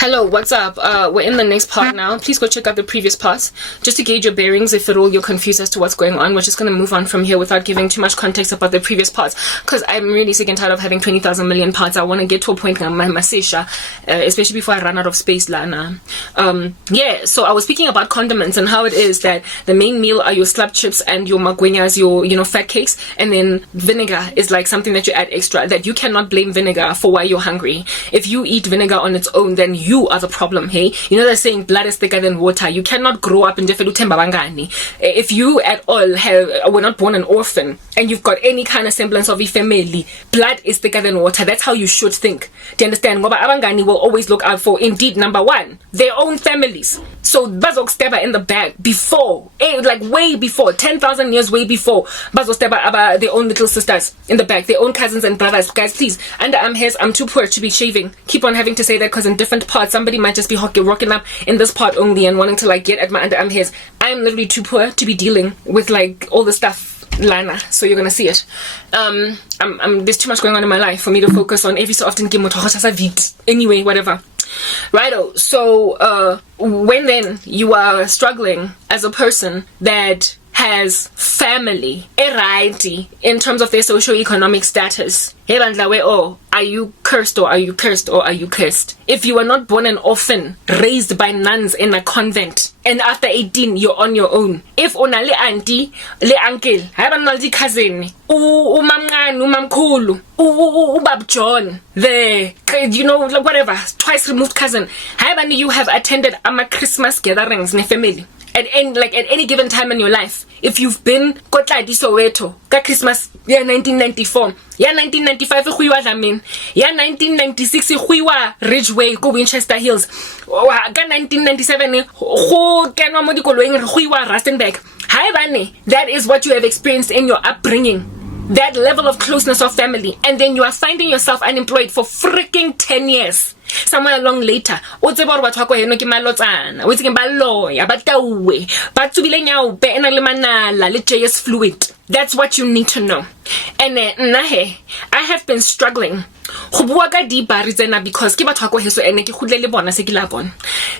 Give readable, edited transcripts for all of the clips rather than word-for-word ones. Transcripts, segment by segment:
Hello, what's up? We're in the next part now. Please go check out the previous parts just to gauge your bearings. If at all you're confused as to what's going on, we're just going to move on from here without giving too much context about the previous parts, because I'm really sick and tired of having 20,000 million parts. I want to get to a point now, especially before I run out of space, Lana. So I was speaking about condiments and how it is that the main meal are your slab chips and your magwinas, your fat cakes, and then vinegar is like something that you add extra, that you cannot blame vinegar for why you're hungry. If you eat vinegar on its own, then you are the problem, hey? You know they're saying blood is thicker than water. You cannot grow up in Bangani. If you at all were not born an orphan and you've got any kind of semblance of a family, blood is thicker than water. That's how you should think. Do you understand? Ngoba Abangani will always look out for, indeed, number one, their own families. So Bazok Steba in the back before, like way before, 10,000 years way before, Bazok Steba their own little sisters in the back, their own cousins and brothers. Guys, please, underarm hairs, I'm too poor to be shaving. Keep on having to say that because in different parts, somebody might just be rocking up in this part only and wanting to like get at my underarm hairs. I'm literally too poor to be dealing with like all the stuff, Lana. So you're gonna see it. There's too much going on in my life for me to focus on every so often. Anyway, whatever. Righto. So when then you are struggling as a person that has family, in terms of their socio-economic status, are you cursed or are you cursed or are you cursed? If you were not born an orphan, raised by nuns in a convent, and after 18 you're on your own, if onale auntie, le uncle, habanaldi cousin, umamngani, umamkhulu, ubab John, the whatever, twice removed cousin, habanni you have attended Christmas gatherings ne family. At any given time in your life, if you've been Kotladi Soweto, ka Christmas, 1994, 1995 1996 Ridgeway, go Winchester Hills, 1997 Rustenburg. That is what you have experienced in your upbringing. That level of closeness of family, and then you are finding yourself unemployed for freaking 10 years. Somewhere along later, that's what you need to know. And I have been struggling because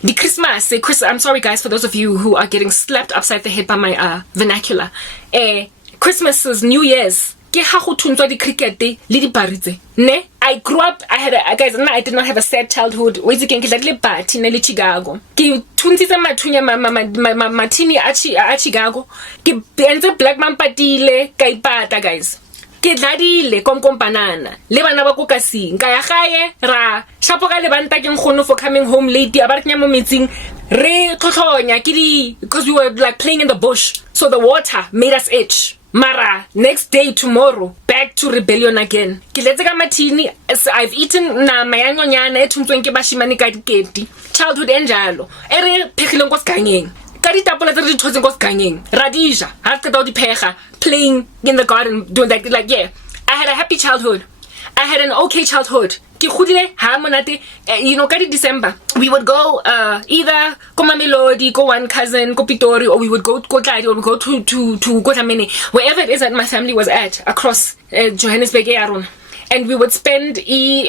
the Christmas, I'm sorry guys for those of you who are getting slapped upside the head by my vernacular. Christmases, New Year's, I grew up, I did not have a sad childhood. Black man patile guys. Ke dladile kom banana le bana ba ko kasing ka ya gae ra shapoka le banta ke nkgono for coming home late a ba re mo metsing re tlhotlhonya ke because we were like playing in the bush, so the water made us itch. Mara, next day, tomorrow, back to rebellion again. I've eaten na mayanyonyana etuntsweng bashimane ka diketi. Childhood enjalo. Ere phekileng ko skanyeng. Ka ditapole tse di thotseng ko skanyeng. Radija, ha ke do di phega, playing in the garden, doing that. Like, yeah, I had a happy childhood. I had an okay childhood. December, we would go either go Mamelodi, go one cousin, go Pitori, or we would go Tladi, or we go to Kotamene, wherever it is that my family was at across Johannesburg, and we would spend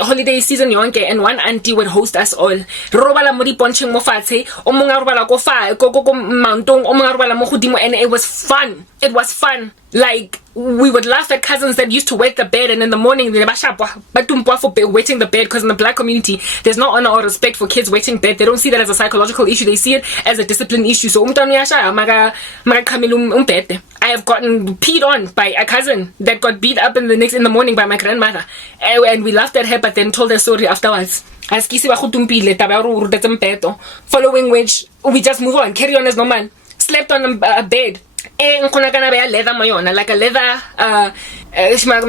holiday season yonke, and one auntie would host us all. Robala mo di poncheng mo fatshe, o mong a robala ko fa ko mountong, o mong a robala mo godimo, and it was fun. It was fun. Like, we would laugh at cousins that used to wet the bed, and in the morning they for wetting the bed, because in the black community there's no honor or respect for kids wetting bed. They don't see that as a psychological issue, they see it as a discipline issue. So I have gotten peed on by a cousin that got beat up in the morning by my grandmother, and we laughed at her but then told her story afterwards. Following which we just move on, carry on as normal. Slept on a bed. Like a leather, my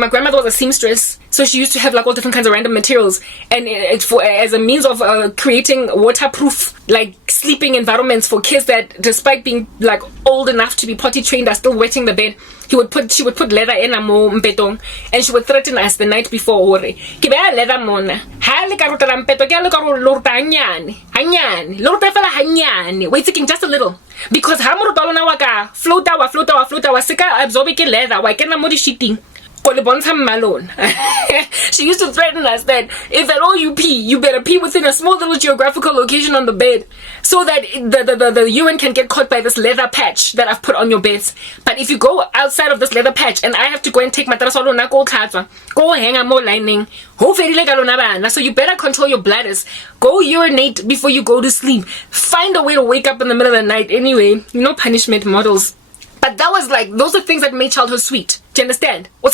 grandmother was a seamstress, so she used to have like all different kinds of random materials, and as a means of creating waterproof like sleeping environments for kids that, despite being like old enough to be potty trained, are still wetting the bed. She would put leather in a mpetong, and she would threaten us the night before. Leather mona. Wait, thinking just a little. Because float our sika absorb leather, why can't I sheeting? She used to threaten us that if at all you pee, you better pee within a small little geographical location on the bed, so that the urine can get caught by this leather patch that I've put on your beds. But if you go outside of this leather patch and I have to go and take my tarasolo go hang a more lining, so you better control your bladders. Go urinate before you go to sleep. Find a way to wake up in the middle of the night. Anyway, punishment models. But that was like, those are things that made childhood sweet. Do you understand? I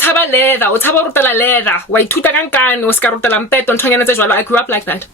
grew up like that.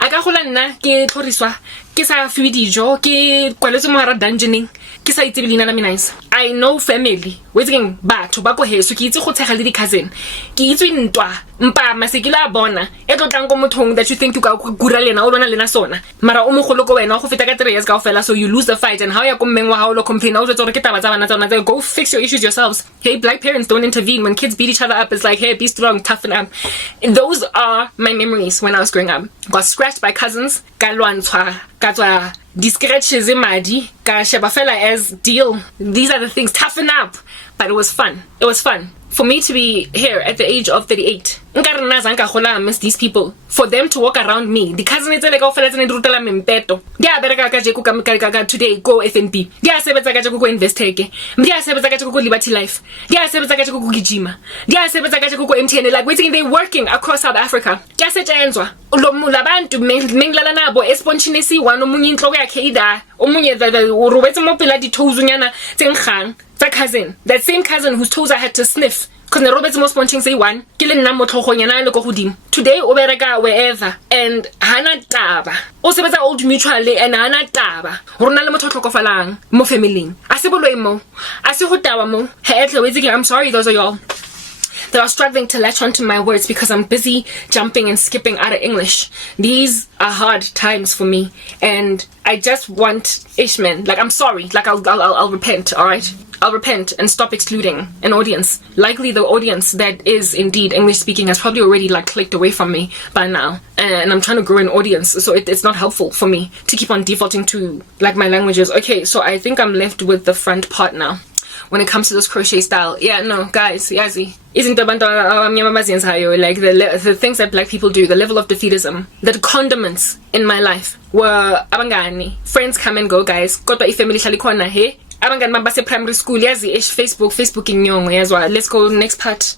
I ka gola nna ke tlhoriswa ke sa fiwe dijo ke kwaletse mo hara dungeoning ke sa itse bilina la menaisa. I know family wetseng batho ba go heso ke itse go tshega le di cousin ke itse ntwa mpa masekila bona e tlotlang go mothong that you think you ka gura lena o lona lena sona mara o mogolo go wena go feta ka 3 years ka ofela, so you lose the fight. And how ya go mmeng wa ha o lo complain o tsore ke taba tsa bana tsona, go fix your issues yourselves. Hey, black parents don't intervene when kids beat each other up. It's like, hey, be strong, toughen up. And those are my memories when I was growing up. Got scratched by cousins, ka lwantshwa, ka tswa di-scratches madi, ka sheba fela as deal. These are the things, toughen up. But it was fun. It was fun. For me to be here at the age of 38, I miss these people. For them to walk around me, the cousin is like, today go FNB. Go invest go Liberty Life. Go Gijima. Go MTN. Like waiting, they working across South Africa. Cousin, that same cousin whose toes I had to sniff because the Roberts most punching say one killing namo tlokhonyana le go godimo today o bereka wherever and hana taba o sebetsa old mutual and hana taba rona le motho tlhokofalang mo family a se boloi mo a se go taba mo I'm sorry those are y'all that are struggling to latch onto my words because I'm busy jumping and skipping out of English. These are hard times for me and I just want Ishman. Like, I'm sorry. Like, I'll repent, alright? I'll repent and stop excluding an audience. Likely the audience that is indeed English speaking has probably already like clicked away from me by now. And I'm trying to grow an audience, so it's not helpful for me to keep on defaulting to like my languages. Okay, so I think I'm left with the front part now. When it comes to this crochet style, yeah, no, guys, yazi, isn't like the things that black people do, the level of defeatism, the condiments in my life were abangani. Friends come and go, guys. Kodwa ifamily hlali khona he. Abangani base primary school, yazi, Facebook inyongo yazwa. Let's go next part.